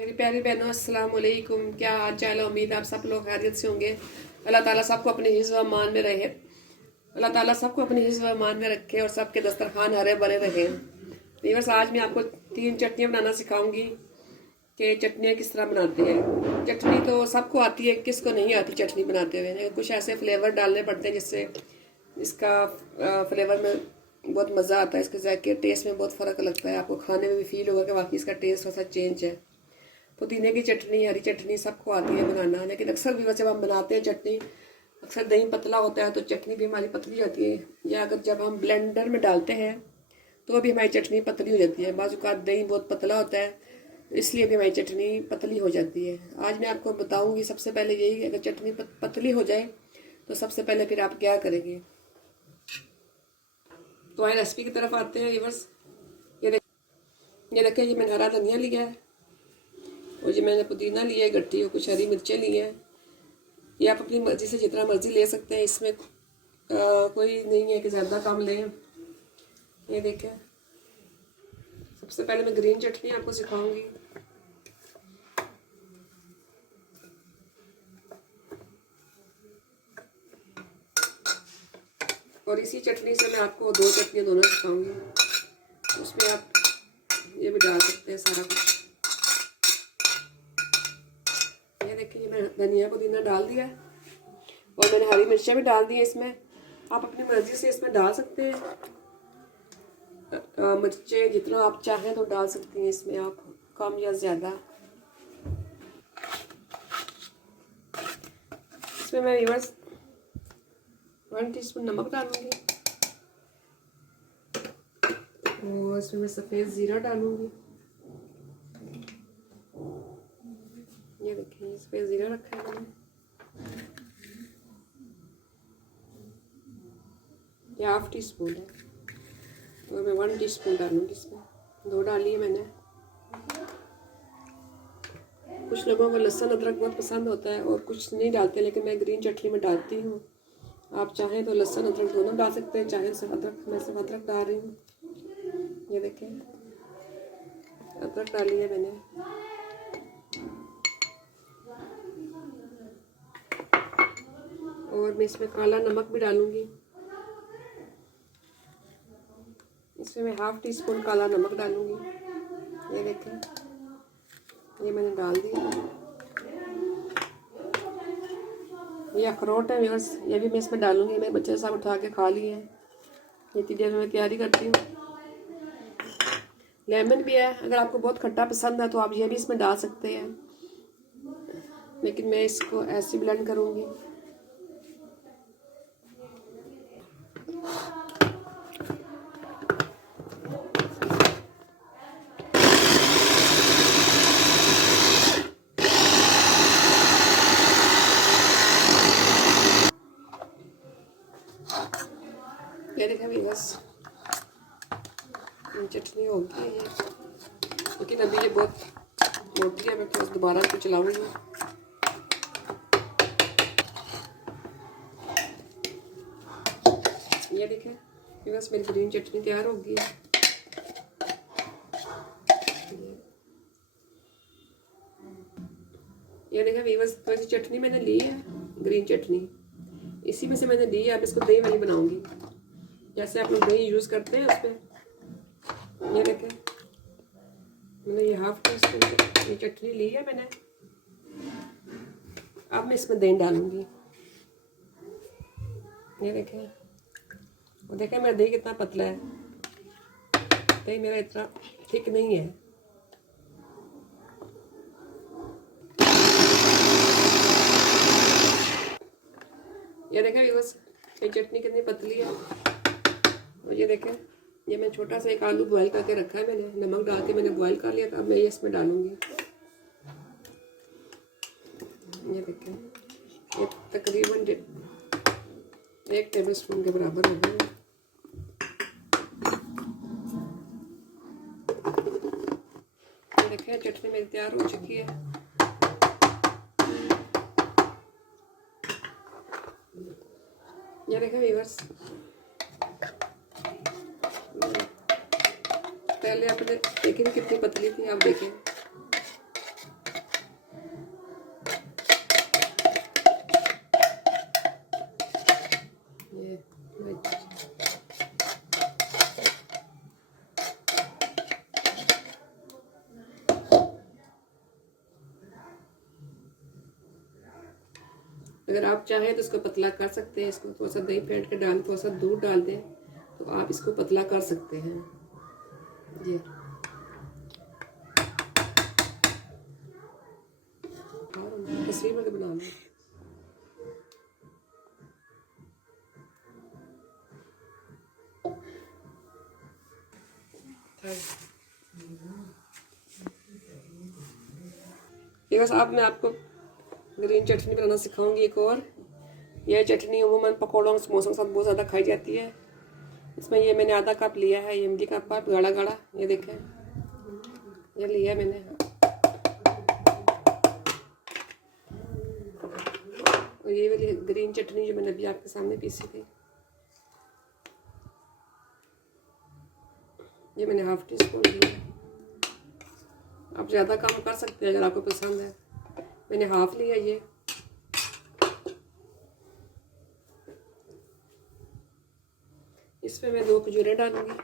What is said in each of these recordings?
मेरी प्यारी बहनों, अस्सलाम वालेकुम। क्या हाल चाल है? उम्मीद आप सब लोग खैरियत से होंगे। अल्लाह ताला सबको अपने हिफ्ज़ व अमान में रहे। अल्लाह ताला सबको अपने हिफ्ज़ व अमान में रखे और सबके दस्तरखान हरे भरे रहे। बस आज मैं आपको 3 चटनियाँ बनाना सिखाऊंगी कि चटनियाँ किस तरह बनाते हैं। चटनी तो सबको आती है, किसको नहीं आती चटनी बनाते हुए। कुछ ऐसे फ्लेवर डालने पड़ते हैं जिससे इसका फ्लेवर में बहुत मज़ा आता है, इसके जायके टेस्ट में बहुत फ़र्क लगता है। आपको खाने में भी फील होगा कि वाकई इसका टेस्ट थोड़ा सा चेंज है। पुदीने की चटनी, हरी चटनी सबको आती है बनाना, लेकिन अक्सर भी जब हम बनाते हैं चटनी, अक्सर दही पतला होता है तो चटनी भी हमारी पतली जाती है। या अगर जब हम ब्लेंडर में डालते हैं तो भी हमारी चटनी पतली हो जाती है। बाज़ औक़ात दही बहुत पतला होता है, इसलिए भी हमारी चटनी पतली हो जाती है। आज मैं आपको बताऊंगी सबसे पहले यही कि अगर चटनी पतली हो जाए तो सबसे पहले फिर आप क्या करेंगे। तो आए रेसिपी की तरफ आते हैं। बस ये देखिए, ये मैंने हरा धनिया लिया है और ये मैंने पुदीना लिया है गट्टी, और कुछ हरी मिर्चें ली हैं। ये आप अपनी मर्ज़ी से जितना मर्ज़ी ले सकते हैं, इसमें कोई नहीं है कि ज़्यादा कम लें। ये देखें, सबसे पहले मैं ग्रीन चटनी आपको सिखाऊंगी। और इसी चटनी से मैं आपको 2 चटनियाँ दोनों सिखाऊंगी। उसमें आप ये भी डाल सकते हैं सारा कुछ। ये देखिए, मैं धनिया पुदीना डाल दिया है और मैंने हरी मिर्चें भी डाल दी है इसमें। आप अपनी मर्ज़ी से इसमें डाल सकते हैं, मिर्चें जितना आप चाहें तो डाल सकती हैं इसमें आप, कम या ज़्यादा। इसमें मैं बस 1 टीस्पून नमक डालूंगी और इसमें मैं सफ़ेद ज़ीरा डालूंगी। ये देखिए, सफ़ेद ज़ीरा रखा है मैंने। ये 1/2 टीस्पून है और मैं 1 टीस्पून डालूंगी इसमें। 2 डाली है मैंने। कुछ लोगों को लहसुन अदरक बहुत पसंद होता है और कुछ नहीं डालते, लेकिन मैं ग्रीन चटनी में डालती हूँ। आप चाहें तो लहसुन अदरक दोनों डाल सकते हैं, चाहे सिर्फ अदरक। मैं सिर्फ अदरक डाल रही हूँ। ये देखें, अदरक डाली है मैंने। और मैं इसमें काला नमक भी डालूंगी। इसमें मैं 1/2 टीस्पून काला नमक डालूंगी। ये देखें, ये मैंने डाल दिया। ये अखरोट है बस, ये भी मैं इसमें डालूंगी। मेरे बच्चे सब उठा के खा लिए हैं। इतनी देर में मैं तैयारी करती हूँ। लेमन भी है, अगर आपको बहुत खट्टा पसंद है तो आप ये भी इसमें डाल सकते हैं, लेकिन मैं इसको ऐसे ब्लेंड करूँगी। ये देखा भी बस चटनी हो गई है ये, लेकिन अभी ये बहुत मोटी है। मैं फिर दोबारा इसको चलाऊंगी। ये देखें, बस मेरी ग्रीन चटनी तैयार हो गई है। ये देखें वीवर्स, तो ऐसी चटनी मैंने ली है, ग्रीन चटनी इसी में से मैंने ली है। अब इसको दही वाली बनाऊंगी, जैसे आप लोग दही यूज़ करते हैं उस पर। ये देखें, मैंने ये 1/2 टीस्पून ये चटनी ली है मैंने। अब मैं इसमें दही डालूंगी। ये देखें, और देखें मेरा दही कितना पतला है। दही मेरा इतना थिक नहीं है। ये देखें व्यूअर्स, ये चटनी कितनी पतली है। और ये देखें, ये मैं छोटा सा एक आलू बॉयल करके रखा है मैंने, नमक डाल के मैंने बॉयल कर लिया था। अब मैं ये इसमें डालूंगी। ये देखें, ये तकरीबन 1 टेबल स्पून के बराबर हो गया। ये देखें, चटनी मेरी तैयार हो चुकी है। ये देखें व्यूअर्स, पहले आपने देखी थी कितनी पतली थी, आप देखें अगर आप चाहें तो इसको पतला कर सकते हैं, इसको थोड़ा सा दही फेंट के डाल, थोड़ा सा दूध डाल दें तो आप इसको पतला कर सकते हैं। ये तस्वीर में बना लो। ये बस अब मैं आपको ग्रीन चटनी बनाना सिखाऊंगी एक और। यह चटनी अमूमन पकौड़ों समोसों के साथ बहुत ज़्यादा खाई जाती है। इसमें ये मैंने आधा कप लिया है इमली का पाप गाढ़ा गाढ़ा, ये देखें ये लिया मैंने। और ये वाली ग्रीन चटनी जो मैंने अभी आपके सामने पीसी थी, ये मैंने हाफ टी स्पून लिया। आप ज़्यादा कम कर सकते हैं अगर आपको पसंद है, मैंने हाफ लिया। ये इसमें मैं 2 खजूरें डालूंगी।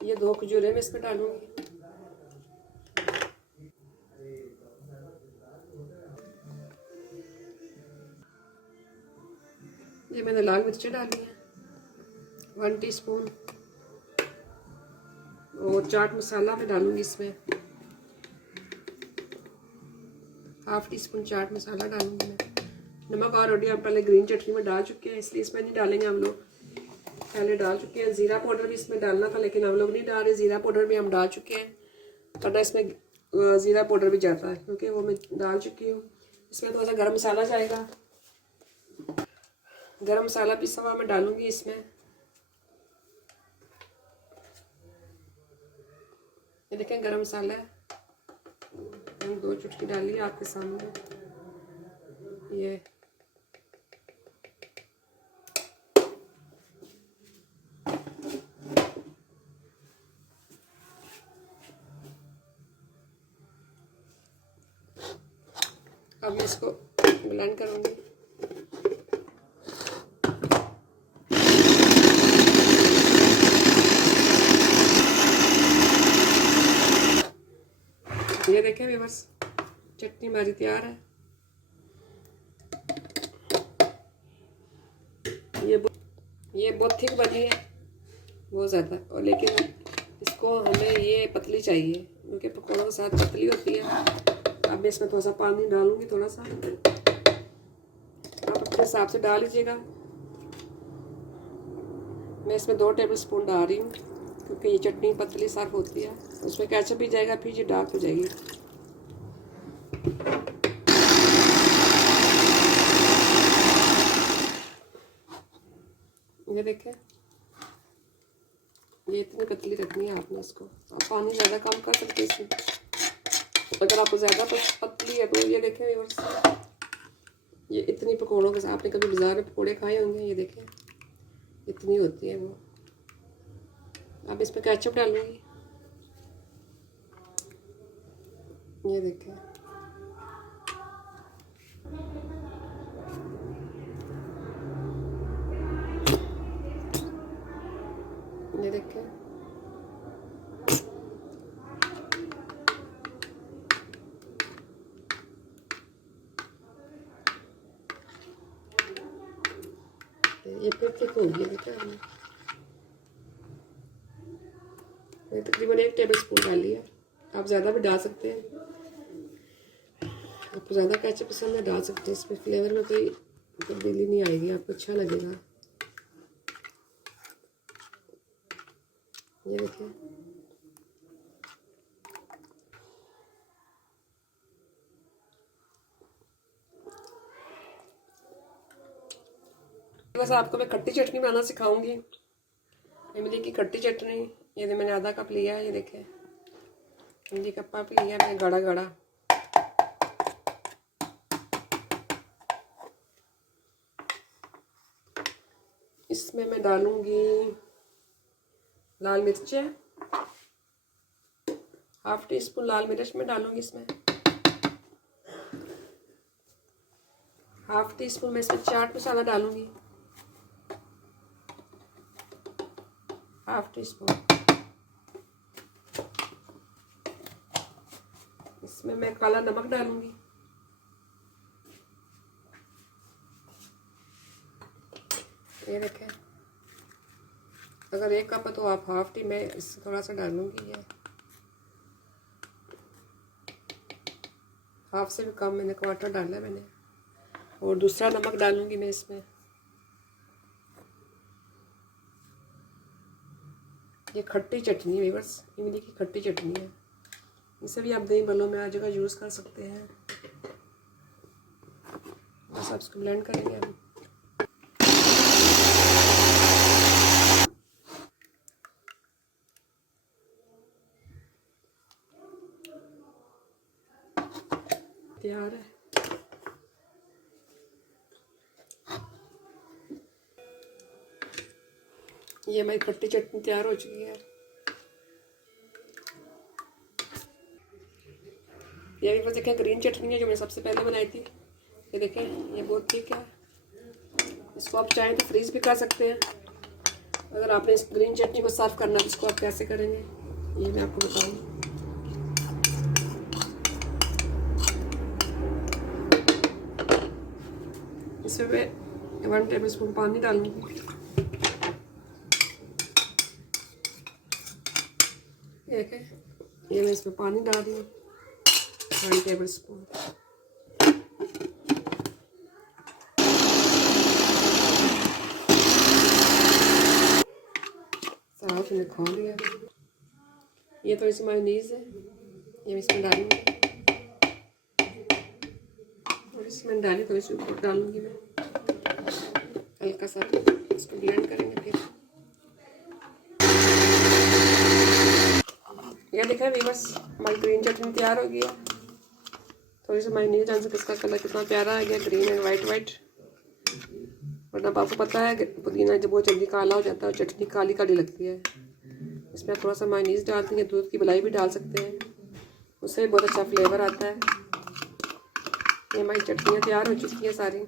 ये 2 खजूरें मैं इसमें डालूंगी। ये मैंने लाल मिर्चें डाली हैं 1 टीस्पून। और चाट मसाला मैं डालूंगी इसमें, half tea spoon chaat masala डालूंगी मैं। नमक ऑलरेडी हम पहले ग्रीन चटनी में डाल चुके हैं, इसलिए इसमें नहीं डालेंगे, हम लोग पहले डाल चुके हैं। ज़ीरा पाउडर भी इसमें डालना था लेकिन हम लोग नहीं डाल रहे, ज़ीरा पाउडर भी हम डाल चुके हैं, वरना इसमें ज़ीरा पाउडर भी जाता है क्योंकि वो मैं डाल चुकी हूँ। इसमें थोड़ा सा गर्म मसाला जाएगा, गर्म मसाला पिसा हुआ मैं डालूंगी इसमें। ये देखें गरम मसाला है, हम 2 चुटकी डाली आपके सामने। ये अब मैं इसको ब्लेंड करूंगी। ये देखें व्यूअर्स, चटनी हमारी तैयार है। ये बहुत थिक बनी है, बहुत ज़्यादा, और लेकिन इसको हमें ये पतली चाहिए क्योंकि पकौड़ों के साथ पतली होती है। अब मैं इसमें थोड़ा सा पानी डालूंगी, थोड़ा सा आप अपने हिसाब से डाल लीजिएगा। मैं इसमें 2 टेबल स्पून डाल रही हूँ क्योंकि ये चटनी पतली साफ होती है, उसमें केचप भी जाएगा, फिर ये डार्क हो जाएगी। ये देखें, ये इतनी पतली रखनी है आपने इसको। आप पानी ज़्यादा कम कर सकते हैं इसमें, अगर आपको ज़्यादा पतली है तो ये देखें ये इतनी पकौड़ों के साथ, आपने कभी बाजार में पकौड़े खाए होंगे, ये देखें इतनी होती है वो। अब इस पर केचप डालूंगी, ये देखें ये देखें ये फिर थिक होगी। देखा हमने तकरीबन 1 टेबल स्पून डाल लिया, आप ज़्यादा भी डाल सकते हैं। आपको ज़्यादा केचप पसंद है डाल सकते हैं, इसमें फ्लेवर में कोई तब्दीली नहीं आएगी, आपको अच्छा लगेगा। ये देखिए बस आपको मैं खट्टी चटनी बनाना सिखाऊंगी, इमली की खट्टी चटनी। ये मैंने आधा कप लिया है, ये देखें इमली का पाप लिया मैंने गाढ़ा गाढ़ा। इसमें मैं डालूंगी लाल मिर्चें, हाफ टी स्पून लाल मिर्च में डालूंगी इसमें। हाफ टी स्पून मैं इसमें चाट मसाला डालूंगी, हाफ टी स्पून। इसमें मैं काला नमक डालूंगी। ये देखें, अगर 1 कप है तो आप हाफ टी, मैं इससे थोड़ा सा डालूंगी। ये हाफ से भी कम मैंने क्वार्टर डाला है मैंने। और दूसरा नमक डालूंगी मैं इसमें। ये खट्टी चटनी है व्यूअर्स, इमली की खट्टी चटनी है। इसे भी आप दही बल्लों में हर जगह यूज़ कर सकते हैं। बस आप इसको ब्लेंड करेंगे अभी। तैयार है। ये हमारी खट्टी चटनी तैयार हो चुकी है। ये भी बस देखें ग्रीन चटनी है जो मैंने सबसे पहले बनाई थी। ये देखें, ये बहुत ठीक है। इसको आप चाहें तो फ्रीज भी कर सकते हैं। अगर आपने इस ग्रीन चटनी को सर्व करना है तो इसको आप कैसे करेंगे ये मैं आपको बताऊंगी। इसमें मैं 1 टेबल स्पून पानी डालूंगी। देखें, ये मैं इसमें पानी डाल रही हूँ 1 टेबल स्पून। साफ मैंने खा लिया। ये थोड़ी सी मायोनीज है, ये इसमें डालूंगी। और इसमें डाली थोड़ी सी ऊपर डालूंगी मैं, हल्का सा। इसको ब्लेंड करेंगे फिर। ये देखा है व्यूअर्स, हमारी ग्रीन चटनी तैयार हो गई है। थोड़ी सी मायोनीज डालने से इसका कलर कितना प्यारा आ गया, ग्रीन एंड वाइट। वरना आपको पता है पुदीना जब बहुत जल्दी काला हो जाता है, चटनी काली काली लगती है। इसमें थोड़ा सा मायोनीज डालते हैं, दूध की मलाई भी डाल सकते हैं, उससे भी बहुत अच्छा फ्लेवर आता है। ये हमारी चटनियाँ तैयार हो चुकी हैं सारी।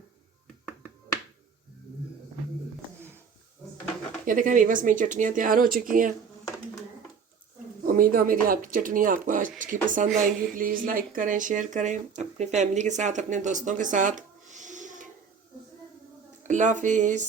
ये देखा व्यूअर्स, मेरी चटनियाँ तैयार हो चुकी हैं। उम्मीद है मेरी आपकी चटनी आपको आज की पसंद आएंगी। प्लीज़ लाइक करें, शेयर करें अपनी फैमिली के साथ, अपने दोस्तों के साथ। अल्लाह हाफिज़।